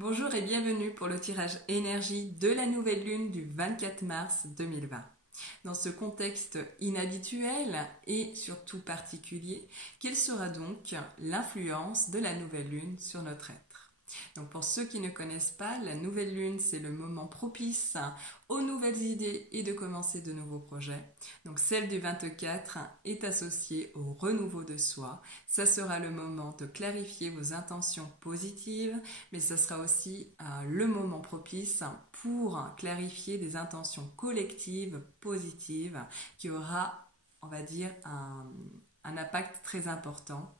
Bonjour et bienvenue pour le tirage énergie de la nouvelle lune du 24 mars 2020. Dans ce contexte inhabituel et surtout particulier, quelle sera donc l'influence de la nouvelle lune sur notre être? Donc pour ceux qui ne connaissent pas, la nouvelle lune, c'est le moment propice aux nouvelles idées et de commencer de nouveaux projets. Donc celle du 24 est associée au renouveau de soi. Ça sera le moment de clarifier vos intentions positives, mais ça sera aussi le moment propice pour clarifier des intentions collectives positives qui aura, on va dire, un impact très important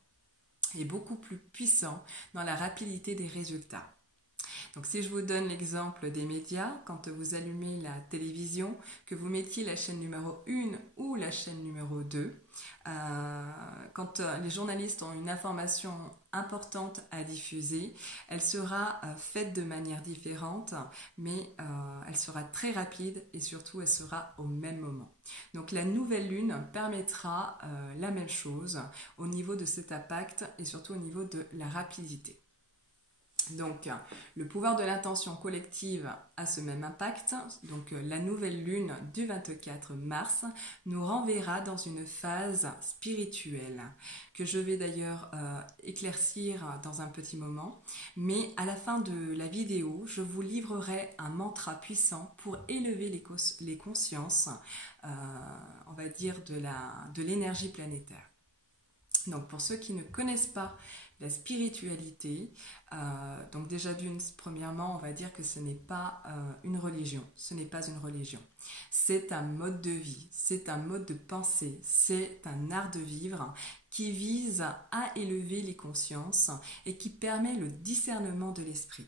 et beaucoup plus puissant dans la rapidité des résultats. Donc si je vous donne l'exemple des médias, quand vous allumez la télévision, que vous mettiez la chaîne numéro 1 ou la chaîne numéro 2, quand les journalistes ont une information importante à diffuser, elle sera faite de manière différente, mais elle sera très rapide et surtout elle sera au même moment. Donc la nouvelle lune permettra la même chose au niveau de cet impact et surtout au niveau de la rapidité. Donc, le pouvoir de l'intention collective a ce même impact. Donc, la nouvelle lune du 24 mars nous renverra dans une phase spirituelle que je vais d'ailleurs éclaircir dans un petit moment. Mais à la fin de la vidéo, je vous livrerai un mantra puissant pour élever les consciences, on va dire, de l'énergie planétaire. Donc, pour ceux qui ne connaissent pas la spiritualité, donc déjà premièrement, on va dire que ce n'est pas une religion. Ce n'est pas une religion. C'est un mode de vie, c'est un mode de pensée, c'est un art de vivre qui vise à élever les consciences et qui permet le discernement de l'esprit.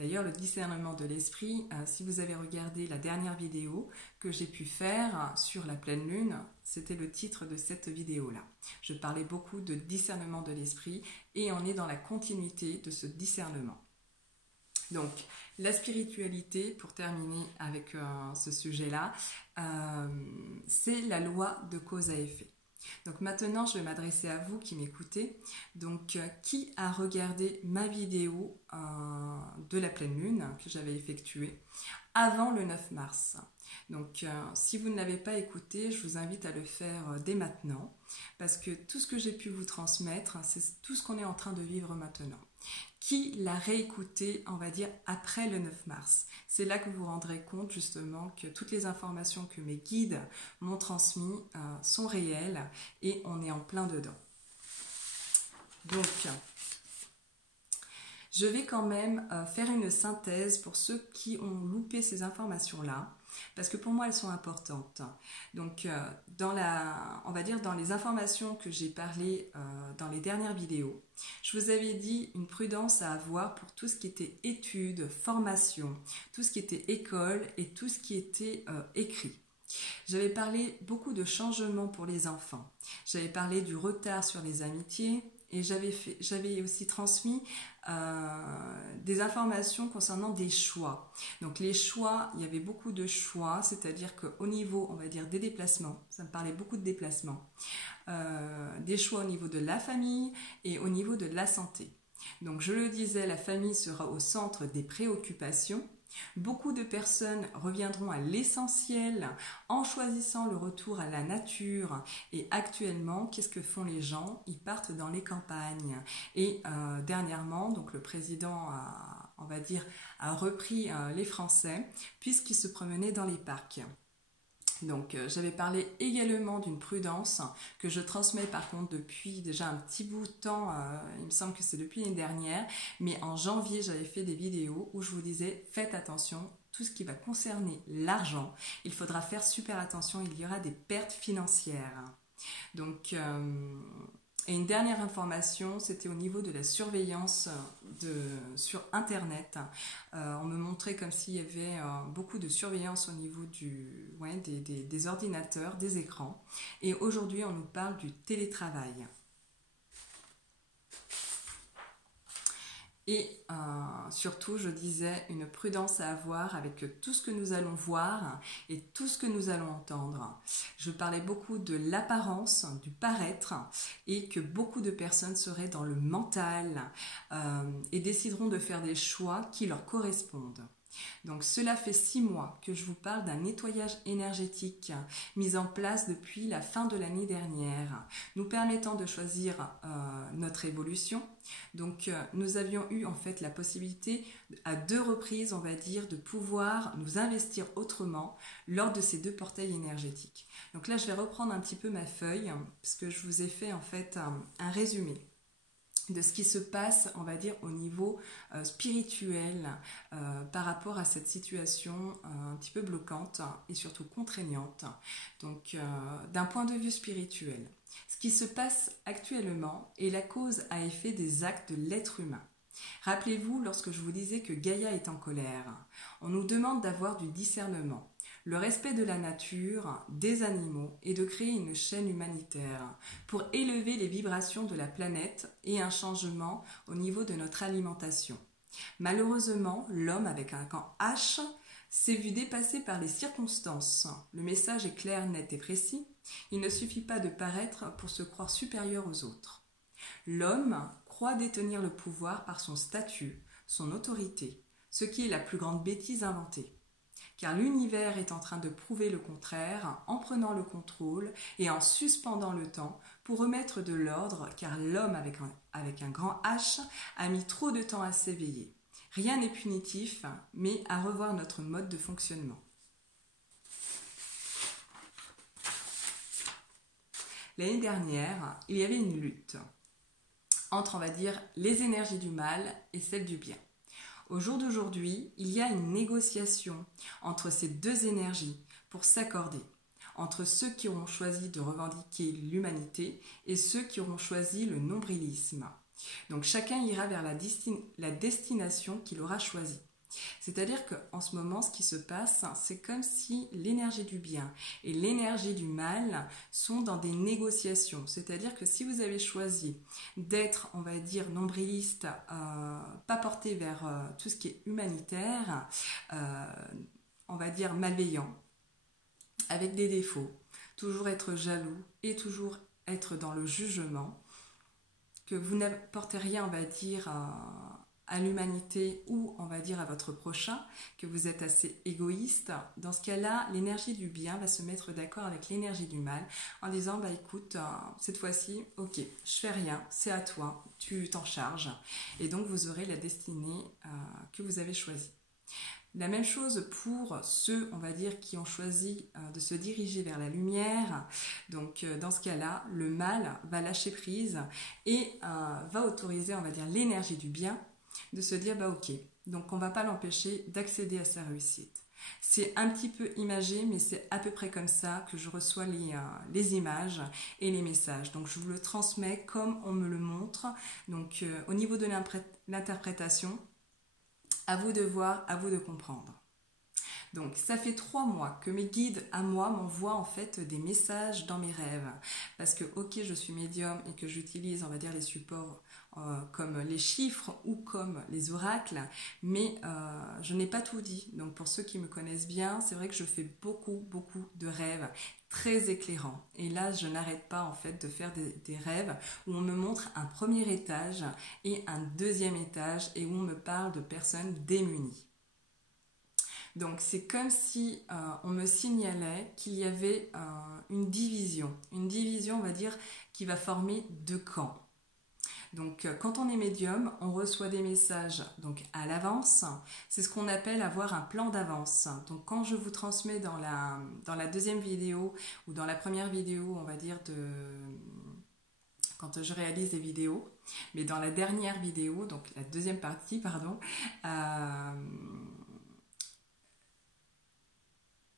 D'ailleurs, le discernement de l'esprit, si vous avez regardé la dernière vidéo que j'ai pu faire sur la pleine lune, c'était le titre de cette vidéo-là. Je parlais beaucoup de discernement de l'esprit et on est dans la continuité de ce discernement. Donc, la spiritualité, pour terminer avec ce sujet-là, c'est la loi de cause à effet. Donc maintenant, je vais m'adresser à vous qui m'écoutez. Donc, qui a regardé ma vidéo de la pleine lune que j'avais effectuée avant le 9 mars? Donc, si vous ne l'avez pas écouté, je vous invite à le faire dès maintenant parce que tout ce que j'ai pu vous transmettre, c'est tout ce qu'on est en train de vivre maintenant. Qui l'a réécouté, on va dire, après le 9 mars? C'est là que vous vous rendrez compte justement que toutes les informations que mes guides m'ont transmises sont réelles et on est en plein dedans. Donc, je vais quand même faire une synthèse pour ceux qui ont loupé ces informations-là, parce que pour moi elles sont importantes. Donc on va dire dans les informations que j'ai parlé dans les dernières vidéos, je vous avais dit une prudence à avoir pour tout ce qui était études, formation, tout ce qui était école et tout ce qui était écrit. J'avais parlé beaucoup de changements pour les enfants. J'avais parlé du retard sur les amitiés et j'avais aussi transmis des informations concernant des choix. Donc les choix, il y avait beaucoup de choix, c'est-à-dire qu'au niveau, on va dire, des déplacements, ça me parlait beaucoup de déplacements, des choix au niveau de la famille et au niveau de la santé. Donc je le disais, la famille sera au centre des préoccupations. Beaucoup de personnes reviendront à l'essentiel en choisissant le retour à la nature et actuellement, qu'est-ce que font les gens? Ils partent dans les campagnes et dernièrement, donc le président on va dire, a repris les Français puisqu'ils se promenaient dans les parcs. Donc j'avais parlé également d'une prudence que je transmets par contre depuis déjà un petit bout de temps, il me semble que c'est depuis l'année dernière, mais en janvier j'avais fait des vidéos où je vous disais faites attention, tout ce qui va concerner l'argent, il faudra faire super attention, il y aura des pertes financières. Donc et une dernière information, c'était au niveau de la surveillance sur Internet. On me montrait comme s'il y avait beaucoup de surveillance au niveau des ordinateurs, des écrans. Et aujourd'hui, on nous parle du télétravail. Et surtout, je disais, une prudence à avoir avec tout ce que nous allons voir et tout ce que nous allons entendre. Je parlais beaucoup de l'apparence, du paraître, et que beaucoup de personnes seraient dans le mental et décideront de faire des choix qui leur correspondent. Donc cela fait 6 mois que je vous parle d'un nettoyage énergétique mis en place depuis la fin de l'année dernière, nous permettant de choisir notre évolution. Donc nous avions eu en fait la possibilité à 2 reprises, on va dire, de pouvoir nous investir autrement lors de ces 2 portails énergétiques. Donc là je vais reprendre un petit peu ma feuille parce que je vous ai fait en fait un résumé de ce qui se passe, on va dire, au niveau spirituel par rapport à cette situation un petit peu bloquante et surtout contraignante. Donc, d'un point de vue spirituel, ce qui se passe actuellement est la cause à effet des actes de l'être humain. Rappelez-vous, lorsque je vous disais que Gaïa est en colère, on nous demande d'avoir du discernement, le respect de la nature, des animaux et de créer une chaîne humanitaire pour élever les vibrations de la planète et un changement au niveau de notre alimentation. Malheureusement, l'homme avec un grand H s'est vu dépassé par les circonstances. Le message est clair, net et précis. Il ne suffit pas de paraître pour se croire supérieur aux autres. L'homme croit détenir le pouvoir par son statut, son autorité, ce qui est la plus grande bêtise inventée. Car l'univers est en train de prouver le contraire en prenant le contrôle et en suspendant le temps pour remettre de l'ordre, car l'homme avec un grand H a mis trop de temps à s'éveiller. Rien n'est punitif, mais à revoir notre mode de fonctionnement. L'année dernière, il y avait une lutte entre, on va dire, les énergies du mal et celles du bien. Au jour d'aujourd'hui, il y a une négociation entre ces 2 énergies pour s'accorder, entre ceux qui auront choisi de revendiquer l'humanité et ceux qui auront choisi le nombrilisme. Donc chacun ira vers la destination qu'il aura choisie. C'est-à-dire qu'en ce moment, ce qui se passe, c'est comme si l'énergie du bien et l'énergie du mal sont dans des négociations. C'est-à-dire que si vous avez choisi d'être, on va dire, nombriliste, pas porté vers tout ce qui est humanitaire, on va dire malveillant, avec des défauts, toujours être jaloux et toujours être dans le jugement, que vous n'apportez rien, on va dire, à l'humanité ou on va dire à votre prochain, que vous êtes assez égoïste, dans ce cas-là, l'énergie du bien va se mettre d'accord avec l'énergie du mal en disant bah écoute, cette fois-ci, ok, je fais rien, c'est à toi, tu t'en charges. Et donc vous aurez la destinée que vous avez choisie. La même chose pour ceux, on va dire, qui ont choisi de se diriger vers la lumière. Donc, dans ce cas-là, le mal va lâcher prise et va autoriser, on va dire, l'énergie du bien de se dire, bah ok, donc on ne va pas l'empêcher d'accéder à sa réussite. C'est un petit peu imagé, mais c'est à peu près comme ça que je reçois les images et les messages. Donc, je vous le transmets comme on me le montre. Donc, au niveau de l'interprétation, à vous de voir, à vous de comprendre. Donc ça fait 3 mois que mes guides à moi m'envoient en fait des messages dans mes rêves. Parce que ok, je suis médium et que j'utilise, on va dire, les supports comme les chiffres ou comme les oracles, mais je n'ai pas tout dit. Donc pour ceux qui me connaissent bien, c'est vrai que je fais beaucoup de rêves très éclairants. Et là, je n'arrête pas en fait de faire des rêves où on me montre un premier étage et un deuxième étage et où on me parle de personnes démunies. Donc c'est comme si on me signalait qu'il y avait une division on va dire qui va former 2 camps. Donc quand on est médium, on reçoit des messages donc à l'avance, c'est ce qu'on appelle avoir un plan d'avance. Donc quand je vous transmets dans la deuxième vidéo ou dans la première vidéo, on va dire quand je réalise des vidéos, mais dans la dernière vidéo, donc la deuxième partie, pardon,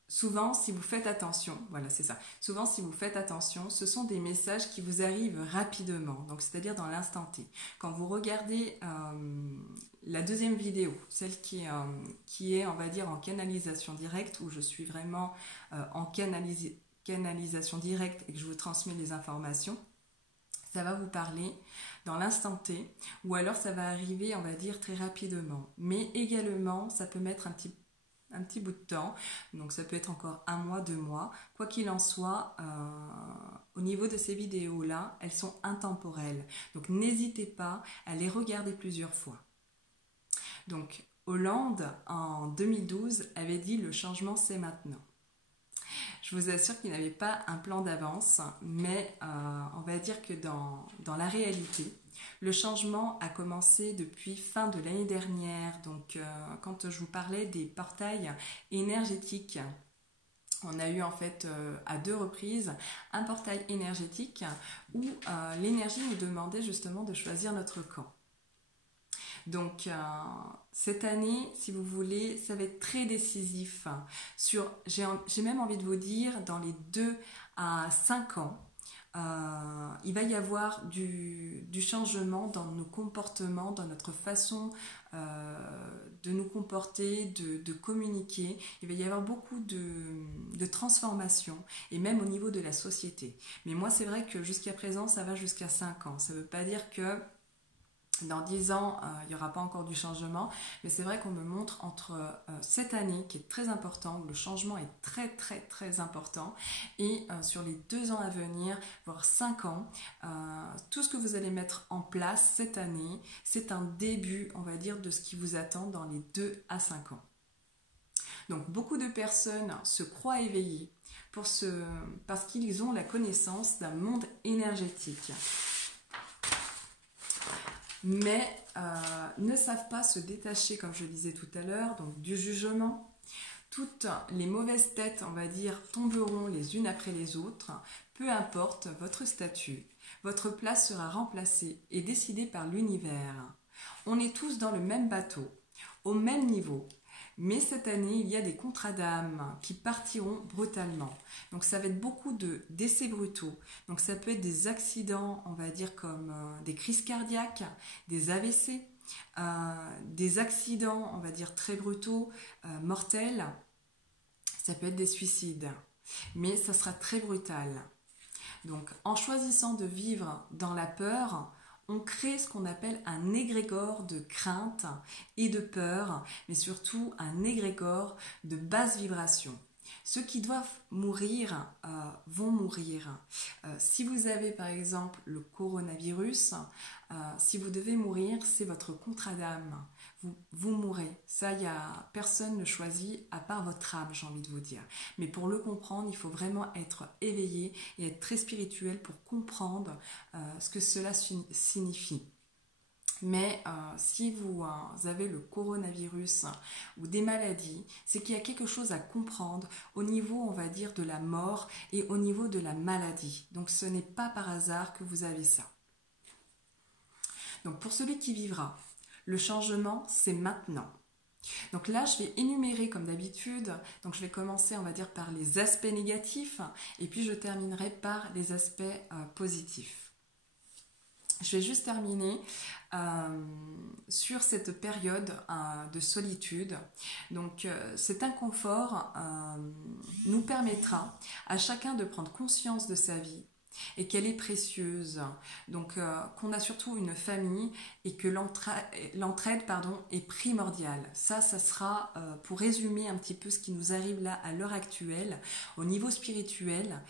souvent, si vous faites attention, voilà, c'est ça. Souvent, si vous faites attention, ce sont des messages qui vous arrivent rapidement, donc c'est-à-dire dans l'instant T. Quand vous regardez la deuxième vidéo, celle qui est, on va dire, en canalisation directe, où je suis vraiment en canalisation directe et que je vous transmets les informations, Ça va vous parler dans l'instant T, ou alors ça va arriver, on va dire, très rapidement. Mais également, ça peut mettre un petit bout de temps, donc ça peut être encore 1 mois, 2 mois. Quoi qu'il en soit, au niveau de ces vidéos-là, elles sont intemporelles. Donc n'hésitez pas à les regarder plusieurs fois. Donc Hollande, en 2012, avait dit « le changement c'est maintenant ». Je vous assure qu'il n'avait pas un plan d'avance, mais on va dire que dans la réalité, le changement a commencé depuis fin de l'année dernière. Donc quand je vous parlais des portails énergétiques, on a eu en fait à 2 reprises un portail énergétique où l'énergie nous demandait justement de choisir notre camp. Donc cette année, si vous voulez, ça va être très décisif. J'ai même envie de vous dire, dans les 2 à 5 ans, il va y avoir du changement dans nos comportements, dans notre façon de nous comporter, de communiquer. Il va y avoir beaucoup de transformations, et même au niveau de la société. Mais moi, c'est vrai que jusqu'à présent, ça va jusqu'à 5 ans. Ça ne veut pas dire que dans 10 ans, il n'y aura pas encore du changement, mais c'est vrai qu'on me montre entre cette année, qui est très important, où le changement est très très très important, et sur les 2 ans à venir, voire 5 ans, tout ce que vous allez mettre en place cette année, c'est un début, on va dire, de ce qui vous attend dans les 2 à 5 ans. Donc beaucoup de personnes se croient éveillées parce qu'ils ont la connaissance d'un monde énergétique, mais ne savent pas se détacher, comme je disais tout à l'heure, donc du jugement. Toutes les mauvaises têtes, on va dire, tomberont les unes après les autres. Peu importe votre statut, votre place sera remplacée et décidée par l'univers. On est tous dans le même bateau, au même niveau. Mais cette année, il y a des contrats d'âme qui partiront brutalement. Donc ça va être beaucoup de décès brutaux. Donc ça peut être des accidents, on va dire comme des crises cardiaques, des AVC, des accidents, on va dire très brutaux, mortels. Ça peut être des suicides. Mais ça sera très brutal. Donc en choisissant de vivre dans la peur, on crée ce qu'on appelle un égrégore de crainte et de peur, mais surtout un égrégore de basse vibration. Ceux qui doivent mourir vont mourir. Si vous avez par exemple le coronavirus, si vous devez mourir, c'est votre contrat d'âme. Vous mourrez. Ça, personne ne choisit à part votre âme, j'ai envie de vous dire. Mais pour le comprendre, il faut vraiment être éveillé et être très spirituel pour comprendre ce que cela signifie. Mais si vous avez le coronavirus ou des maladies, c'est qu'il y a quelque chose à comprendre au niveau, on va dire, de la mort et au niveau de la maladie. Donc ce n'est pas par hasard que vous avez ça. Donc pour celui qui vivra, le changement, c'est maintenant. Donc là, je vais énumérer comme d'habitude. Donc je vais commencer, on va dire, par les aspects négatifs et puis je terminerai par les aspects positifs. Je vais juste terminer sur cette période de solitude. Donc cet inconfort nous permettra à chacun de prendre conscience de sa vie et qu'elle est précieuse, donc qu'on a surtout une famille et que l'entraide est primordiale. Ça sera pour résumer un petit peu ce qui nous arrive là à l'heure actuelle. Au niveau spirituel,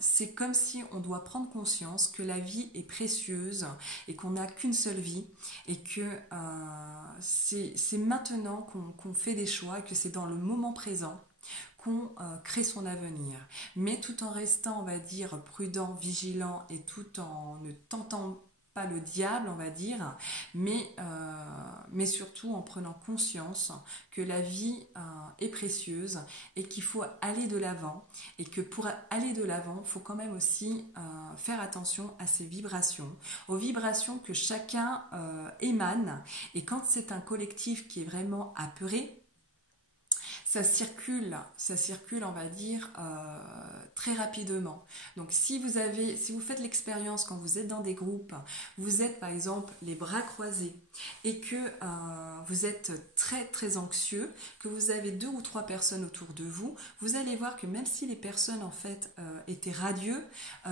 c'est comme si on doit prendre conscience que la vie est précieuse et qu'on n'a qu'une seule vie et que c'est maintenant qu'on fait des choix et que c'est dans le moment présent qu'on crée son avenir, mais tout en restant, on va dire, prudent, vigilant et tout en ne tentant pas le diable, on va dire, mais surtout en prenant conscience que la vie est précieuse et qu'il faut aller de l'avant et que pour aller de l'avant, il faut quand même aussi faire attention à ses vibrations, aux vibrations que chacun émane, et quand c'est un collectif qui est vraiment apeuré, ça circule, on va dire, très rapidement. Donc si vous faites l'expérience quand vous êtes dans des groupes, vous êtes par exemple les bras croisés et que vous êtes très très anxieux, que vous avez 2 ou 3 personnes autour de vous, vous allez voir que même si les personnes en fait étaient radieux,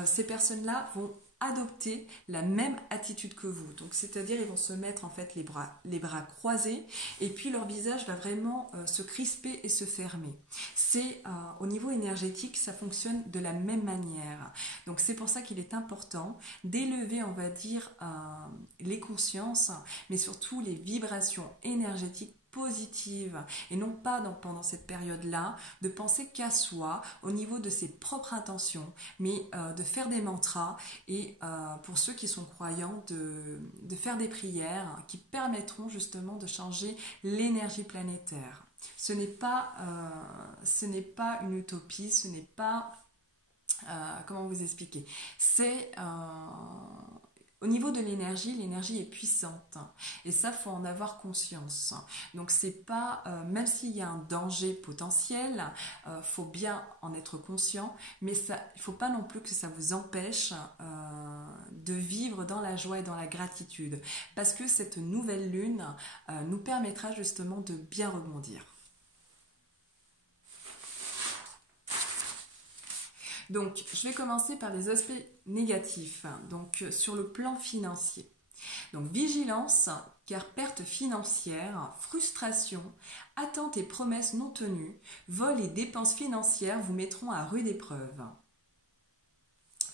ces personnes-là vont adopter la même attitude que vous. Donc, c'est-à-dire, ils vont se mettre en fait les bras croisés et puis leur visage va vraiment se crisper et se fermer. C'est au niveau énergétique, ça fonctionne de la même manière. Donc, c'est pour ça qu'il est important d'élever, on va dire, les consciences, mais surtout les vibrations énergétiques positive et non pas pendant cette période-là de penser qu'à soi au niveau de ses propres intentions, mais de faire des mantras et pour ceux qui sont croyants de faire des prières qui permettront justement de changer l'énergie planétaire. Ce n'est pas une utopie, ce n'est pas comment vous expliquer, c'est au niveau de l'énergie est puissante et ça, faut en avoir conscience. Donc c'est pas, même s'il y a un danger potentiel, faut bien en être conscient, mais ça, il faut pas non plus que ça vous empêche de vivre dans la joie et dans la gratitude, parce que cette nouvelle lune nous permettra justement de bien rebondir. Donc, je vais commencer par les aspects négatifs, donc sur le plan financier. Donc, vigilance, car perte financière, frustration, attentes et promesses non tenues, vols et dépenses financières vous mettront à rude épreuve.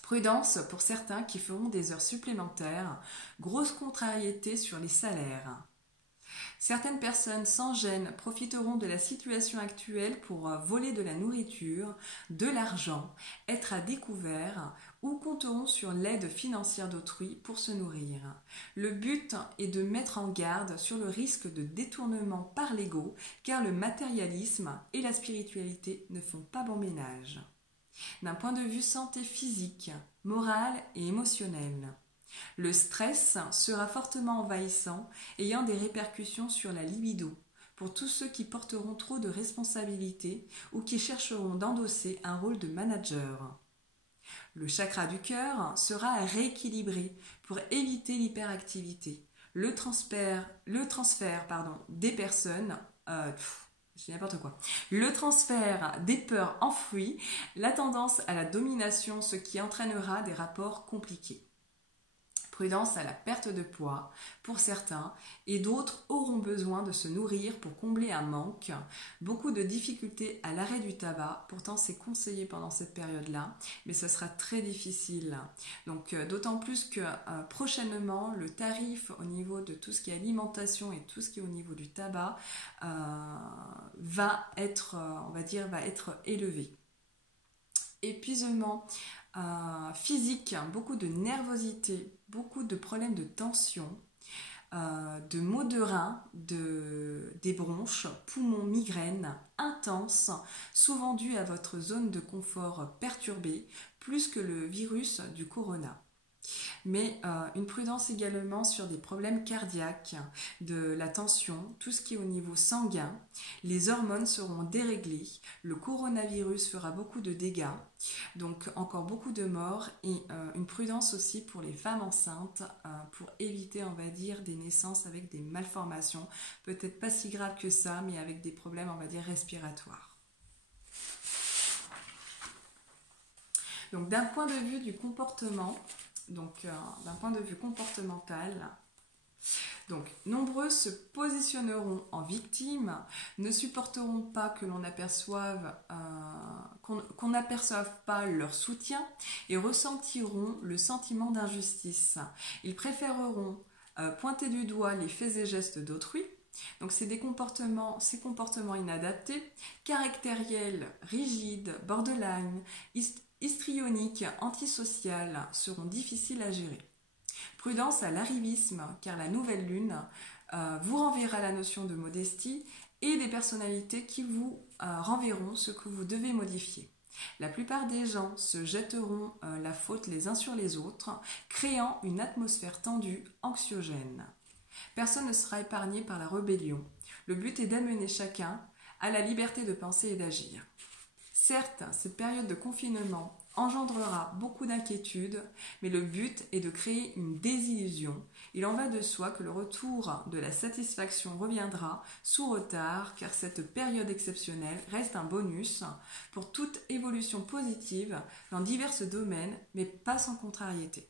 Prudence pour certains qui feront des heures supplémentaires, grosse contrariété sur les salaires. Certaines personnes sans gêne profiteront de la situation actuelle pour voler de la nourriture, de l'argent, être à découvert ou compteront sur l'aide financière d'autrui pour se nourrir. Le but est de mettre en garde sur le risque de détournement par l'ego, car le matérialisme et la spiritualité ne font pas bon ménage. D'un point de vue santé physique, morale et émotionnelle, le stress sera fortement envahissant, ayant des répercussions sur la libido, pour tous ceux qui porteront trop de responsabilités ou qui chercheront d'endosser un rôle de manager. Le chakra du cœur sera à rééquilibrer pour éviter l'hyperactivité. Le transfert des personnes... c'est n'importe quoi. Le transfert des peurs enfouies, la tendance à la domination, ce qui entraînera des rapports compliqués. Prudence à la perte de poids pour certains et d'autres auront besoin de se nourrir pour combler un manque. Beaucoup de difficultés à l'arrêt du tabac, pourtant c'est conseillé pendant cette période-là, mais ce sera très difficile. Donc d'autant plus que prochainement le tarif au niveau de tout ce qui est alimentation et tout ce qui est au niveau du tabac va être élevé. Épuisement physique, beaucoup de nervosité, beaucoup de problèmes de tension, de maux de rein, des bronches, poumons, migraines intenses, souvent dus à votre zone de confort perturbée, plus que le virus du corona. Mais une prudence également sur des problèmes cardiaques, de la tension, tout ce qui est au niveau sanguin. Les hormones seront déréglées, le coronavirus fera beaucoup de dégâts, donc encore beaucoup de morts et une prudence aussi pour les femmes enceintes pour éviter, on va dire, des naissances avec des malformations, peut-être pas si graves que ça, mais avec des problèmes, on va dire, respiratoires. Donc d'un point de vue du comportement, d'un point de vue comportemental, donc nombreux se positionneront en victime, ne supporteront pas que l'on aperçoive, qu'on n'aperçoive pas leur soutien et ressentiront le sentiment d'injustice. Ils préféreront pointer du doigt les faits et gestes d'autrui. Donc c'est ces comportements inadaptés, caractériels, rigides, borderline, histrioniques, antisociales seront difficiles à gérer. Prudence à l'arrivisme, car la nouvelle lune vous renverra la notion de modestie et des personnalités qui vous renverront ce que vous devez modifier. La plupart des gens se jetteront la faute les uns sur les autres, créant une atmosphère tendue, anxiogène. Personne ne sera épargné par la rébellion. Le but est d'amener chacun à la liberté de penser et d'agir. Certes, cette période de confinement engendrera beaucoup d'inquiétudes, mais le but est de créer une désillusion. Il en va de soi que le retour de la satisfaction reviendra sous retard, car cette période exceptionnelle reste un bonus pour toute évolution positive dans divers domaines, mais pas sans contrariété.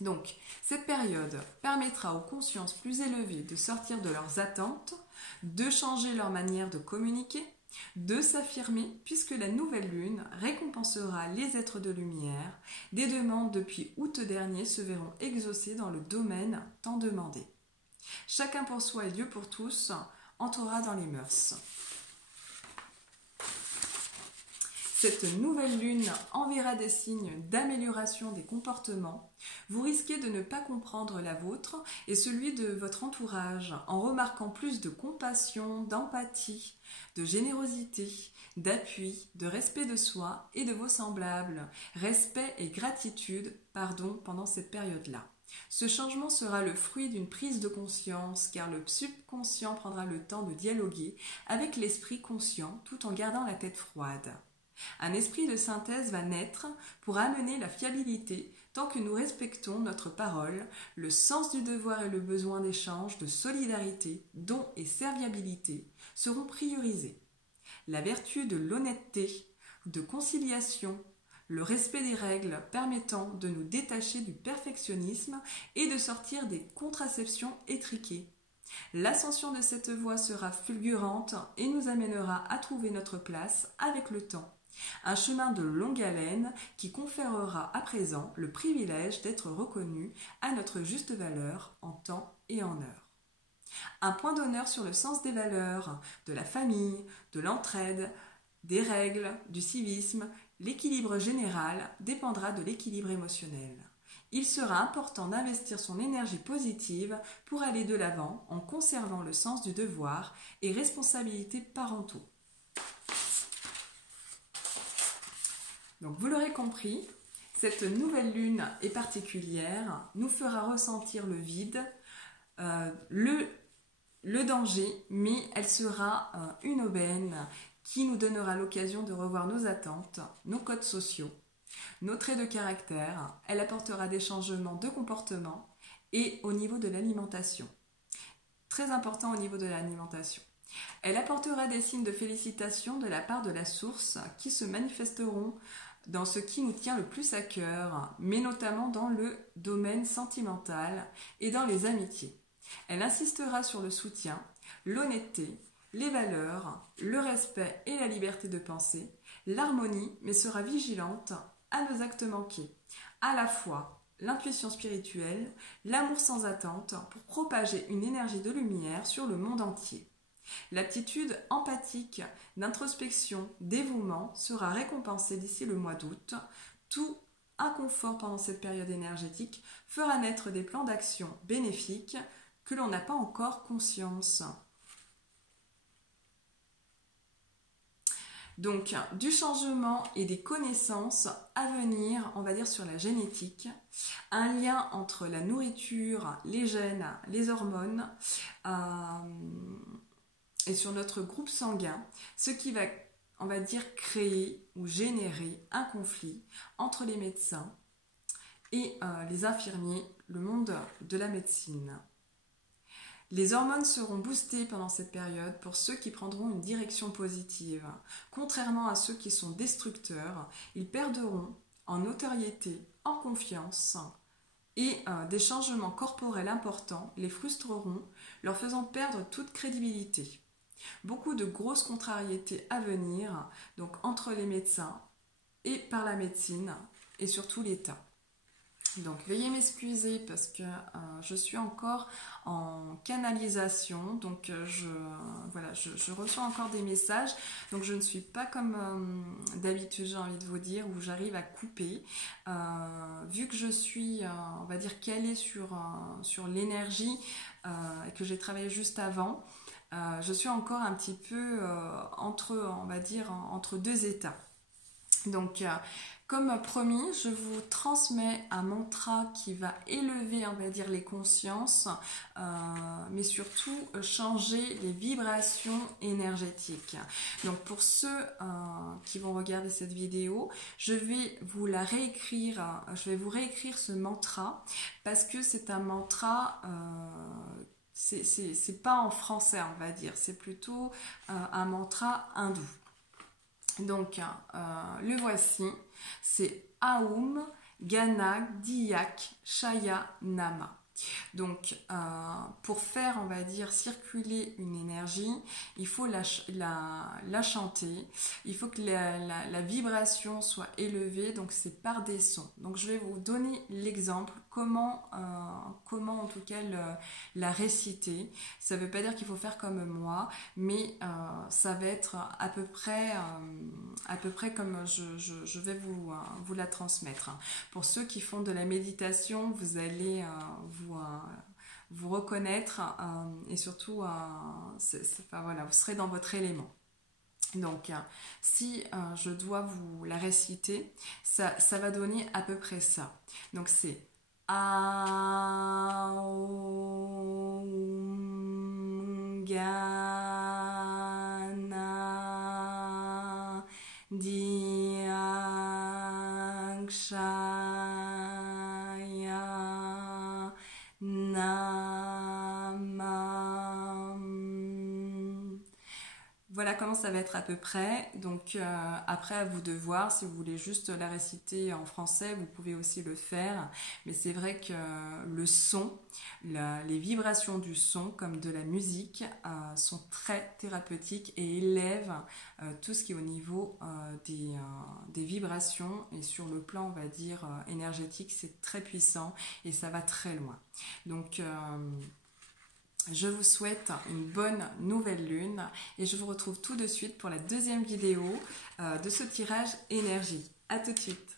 Donc, cette période permettra aux consciences plus élevées de sortir de leurs attentes, de changer leur manière de communiquer, de s'affirmer, puisque la nouvelle lune récompensera les êtres de lumière. Des demandes depuis août dernier se verront exaucées dans le domaine tant demandé. Chacun pour soi et Dieu pour tous entrera dans les mœurs. Cette nouvelle lune enverra des signes d'amélioration des comportements. Vous risquez de ne pas comprendre la vôtre et celui de votre entourage en remarquant plus de compassion, d'empathie, de générosité, d'appui, de respect de soi et de vos semblables. Respect et gratitude, pendant cette période-là. Ce changement sera le fruit d'une prise de conscience car le subconscient prendra le temps de dialoguer avec l'esprit conscient tout en gardant la tête froide. Un esprit de synthèse va naître pour amener la fiabilité tant que nous respectons notre parole, le sens du devoir et le besoin d'échange, de solidarité, don et serviabilité seront priorisés. La vertu de l'honnêteté, de conciliation, le respect des règles permettant de nous détacher du perfectionnisme et de sortir des contraceptions étriquées. L'ascension de cette voie sera fulgurante et nous amènera à trouver notre place avec le temps. Un chemin de longue haleine qui conférera à présent le privilège d'être reconnu à notre juste valeur en temps et en heure. Un point d'honneur sur le sens des valeurs, de la famille, de l'entraide, des règles, du civisme. L'équilibre général dépendra de l'équilibre émotionnel. Il sera important d'investir son énergie positive pour aller de l'avant en conservant le sens du devoir et responsabilités parentaux. Donc vous l'aurez compris, cette nouvelle lune est particulière, nous fera ressentir le vide, le danger, mais elle sera une aubaine qui nous donnera l'occasion de revoir nos attentes, nos codes sociaux, nos traits de caractère. Elle apportera des changements de comportement et au niveau de l'alimentation. Très important au niveau de l'alimentation. Elle apportera des signes de félicitations de la part de la source qui se manifesteront dans ce qui nous tient le plus à cœur, mais notamment dans le domaine sentimental et dans les amitiés. Elle insistera sur le soutien, l'honnêteté, les valeurs, le respect et la liberté de penser, l'harmonie, mais sera vigilante à nos actes manqués, à la fois l'intuition spirituelle, l'amour sans attente pour propager une énergie de lumière sur le monde entier. L'aptitude empathique, d'introspection, dévouement sera récompensée d'ici le mois d'août. Tout inconfort pendant cette période énergétique fera naître des plans d'action bénéfiques que l'on n'a pas encore conscience. Donc, du changement et des connaissances à venir, on va dire sur la génétique, un lien entre la nourriture, les gènes, les hormones, et sur notre groupe sanguin, ce qui va, on va dire, créer ou générer un conflit entre les médecins et les infirmiers, le monde de la médecine. Les hormones seront boostées pendant cette période pour ceux qui prendront une direction positive. Contrairement à ceux qui sont destructeurs, ils perdront en notoriété, en confiance et des changements corporels importants les frustreront, leur faisant perdre toute crédibilité. Beaucoup de grosses contrariétés à venir, donc entre les médecins et par la médecine et surtout l'État. Donc veuillez m'excuser parce que je suis encore en canalisation, donc je reçois encore des messages, donc je ne suis pas comme d'habitude, j'ai envie de vous dire, où j'arrive à couper. Vu que je suis, on va dire, calée sur l'énergie et que j'ai travaillé juste avant, je suis encore un petit peu entre deux états. Donc, comme promis, je vous transmets un mantra qui va élever, on va dire, les consciences, mais surtout changer les vibrations énergétiques. Donc, pour ceux qui vont regarder cette vidéo, je vais vous réécrire ce mantra parce que c'est un mantra. C'est pas en français, on va dire, c'est plutôt un mantra hindou. Donc, le voici, c'est Aum Gana, Diyak, Shaya, Nama. Donc, pour faire, on va dire, circuler une énergie, il faut la chanter, il faut que la vibration soit élevée, donc c'est par des sons. Donc, je vais vous donner l'exemple, comment en tout cas la réciter. Ça ne veut pas dire qu'il faut faire comme moi, mais ça va être à peu près comme je vais vous la transmettre. Pour ceux qui font de la méditation, vous allez vous reconnaître et surtout voilà, vous serez dans votre élément. Donc si je dois vous la réciter, ça va donner à peu près ça. Donc c'est Aum Gana Diyak Shaya Namam. Voilà comment ça va être à peu près. Donc après, à vous de voir. Si vous voulez juste la réciter en français, vous pouvez aussi le faire. Mais c'est vrai que le son, les vibrations du son, comme de la musique, sont très thérapeutiques et élèvent tout ce qui est au niveau des vibrations. Et sur le plan, on va dire, énergétique, c'est très puissant et ça va très loin. Donc je vous souhaite une bonne nouvelle lune et je vous retrouve tout de suite pour la deuxième vidéo de ce tirage énergie. À tout de suite.